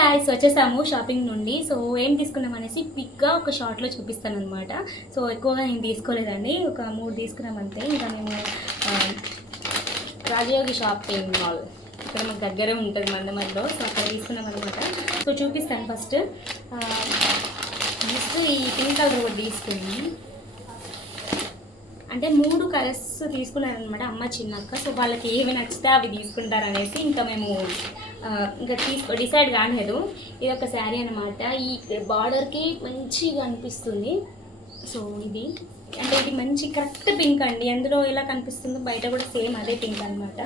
Guys వచ్చేసాము shopping నుండి. So ఏం తీసుకున్నాం అనేసి పిక్గా ఒక షార్ట్లో చూపిస్తాను అనమాట. సో ఎక్కువగా నేను తీసుకోలేదండి, ఒక 3 తీసుకున్నాం అంతే. ఇంకా మేము రాజయోగి షాపింగ్ మాల్ ఇక్కడ మాకు దగ్గరే ఉంటుంది మందమరిలో. సో అక్కడ తీసుకున్నాం అనమాట. సో చూపిస్తాను ఫస్ట్ ఈ పింక్ కలర్ ఒకటి తీసుకుని, అంటే 3 కలర్స్ తీసుకున్నారనమాట అమ్మ చిన్నక్క. సో వాళ్ళకి ఏవి నచ్చితే అవి తీసుకుంటారనేసి ఇంకా మేము ఇంకా డిసైడ్ కాలేదు. ఇది ఒక శారీ అనమాట. ఈ బార్డర్కి మంచిగా అనిపిస్తుంది. సో ఇది అంటే ఇది మంచి కరెక్ట్ పింక్ అండి. అందులో ఎలా కనిపిస్తుందో బయట కూడా సేమ్ అదే పింక్ అనమాట.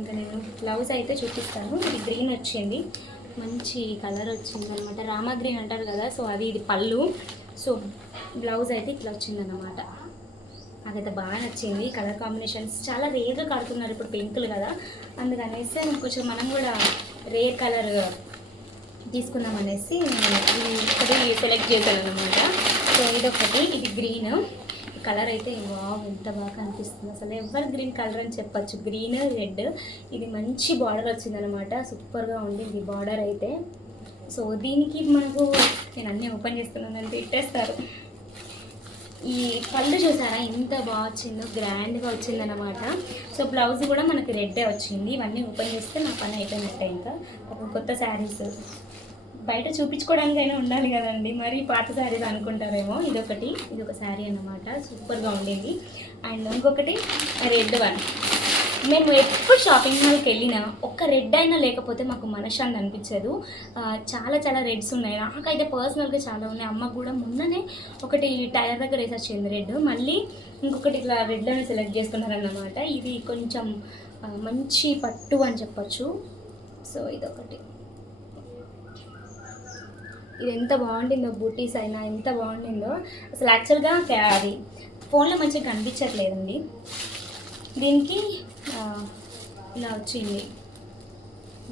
ఇంకా నేను బ్లౌజ్ అయితే చూపిస్తాను. ఇది గ్రీన్ వచ్చింది, మంచి కలర్ వచ్చింది అనమాట. రామా గ్రీన్ అంటారు కదా, సో అది ఇది పళ్ళు. సో బ్లౌజ్ అయితే ఇట్లా వచ్చిందన్నమాట. నాకైతే బాగా నచ్చింది. కలర్ కాంబినేషన్స్ చాలా రేర్గా కడుతున్నారు ఇప్పుడు పింకులు కదా, అందుకనేసి కొంచెం మనం కూడా రేర్ కలర్ తీసుకుందాం అనేసి ఇది సెలెక్ట్ చేశాను అనమాట. సో ఇదొకటి, ఇది గ్రీన్ కలర్ అయితే వావ్ ఎంత బాగా కనిపిస్తుంది అసలు. ఎవర్ గ్రీన్ కలర్ అని చెప్పచ్చు. గ్రీన్ రెడ్, ఇది మంచి బార్డర్ వచ్చిందనమాట. సూపర్గా ఉంది ఇది బార్డర్ అయితే. సో దీనికి మనకు నేను అన్నీ ఓపెన్ చేస్తున్నాను తిట్టేస్తారు. ఈ పళ్ళు చూసారా ఎంత బాగా వచ్చిందో, గ్రాండ్గా వచ్చిందనమాట. సో బ్లౌజ్ కూడా మనకి రెడ్డే వచ్చింది. ఇవన్నీ ఓపెన్ చేస్తే నా పని అయిపోయినట్టే. ఇంకా ఒక కొత్త శారీస్ బయట చూపించుకోవడానికైనా ఉండాలి కదండి, మరి పాత శారీస్ అనుకుంటారేమో. ఇది ఒక శారీ అన్నమాట, సూపర్గా ఉండేది. అండ్ ఇంకొకటి రెడ్ వన్. మేము ఎప్పుడు షాపింగ్ మాల్కి వెళ్ళినా ఒక్క రెడ్ అయినా లేకపోతే మాకు మనశ్శాంతి అనిపించదు. చాలా చాలా రెడ్స్ ఉన్నాయి. నాకైతే పర్సనల్గా చాలా ఉన్నాయి. అమ్మకు కూడా మొన్ననే ఒకటి టైర్ దగ్గర వేసి వచ్చింది రెడ్. మళ్ళీ ఇంకొకటి ఇట్లా రెడ్లోనే సెలెక్ట్ చేసుకున్నారన్నమాట. ఇది కొంచెం మంచి పట్టు అని చెప్పచ్చు. సో ఇదొకటి, ఇది ఎంత బాగుండిందో, బూటీస్ అయినా ఎంత బాగుండిందో అసలు. యాక్చువల్గా అది ఫోన్లో మంచిగా కనిపించట్లేదండి. దీనికి ఇలా వచ్చింది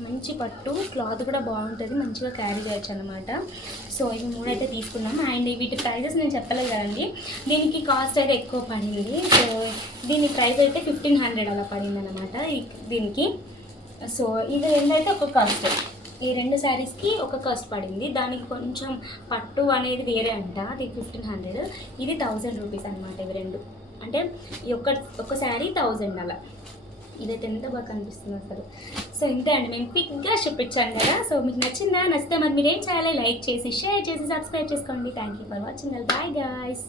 మంచి పట్టు, క్లాత్ కూడా బాగుంటుంది, మంచిగా క్యారీ చేయొచ్చు అనమాట. సో ఇవి 3 అయితే తీసుకున్నాం. అండ్ వీటి ప్రైజెస్ నేను చెప్పలేదు కదండి, దీనికి కాస్ట్ అయితే ఎక్కువ పడింది. సో దీని ప్రైస్ అయితే 1500 అలా పడింది అనమాట దీనికి. సో ఇది ఏంటంటే ఒక కాస్ట్, ఈ 2 శారీస్కి ఒక కాస్ట్ పడింది. దానికి కొంచెం పట్టు అనేది వేరే అంట, అది 1500, ఇది 1000 రూపీస్ అనమాట. ఇవి 2 అంటే ఈ ఒక్క శారీ 1000 అలా. ఇదైతే ఎంత బాగా కనిపిస్తుంది అసలు. సో ఇంతే అండి, మేము క్విక్గా చూపించాను కదా. సో మీకు నచ్చితే మరి మీరు ఏం చేయాలి, లైక్ చేసి షేర్ చేసి సబ్స్క్రైబ్ చేసుకోండి. Thank you for watching. Bye guys.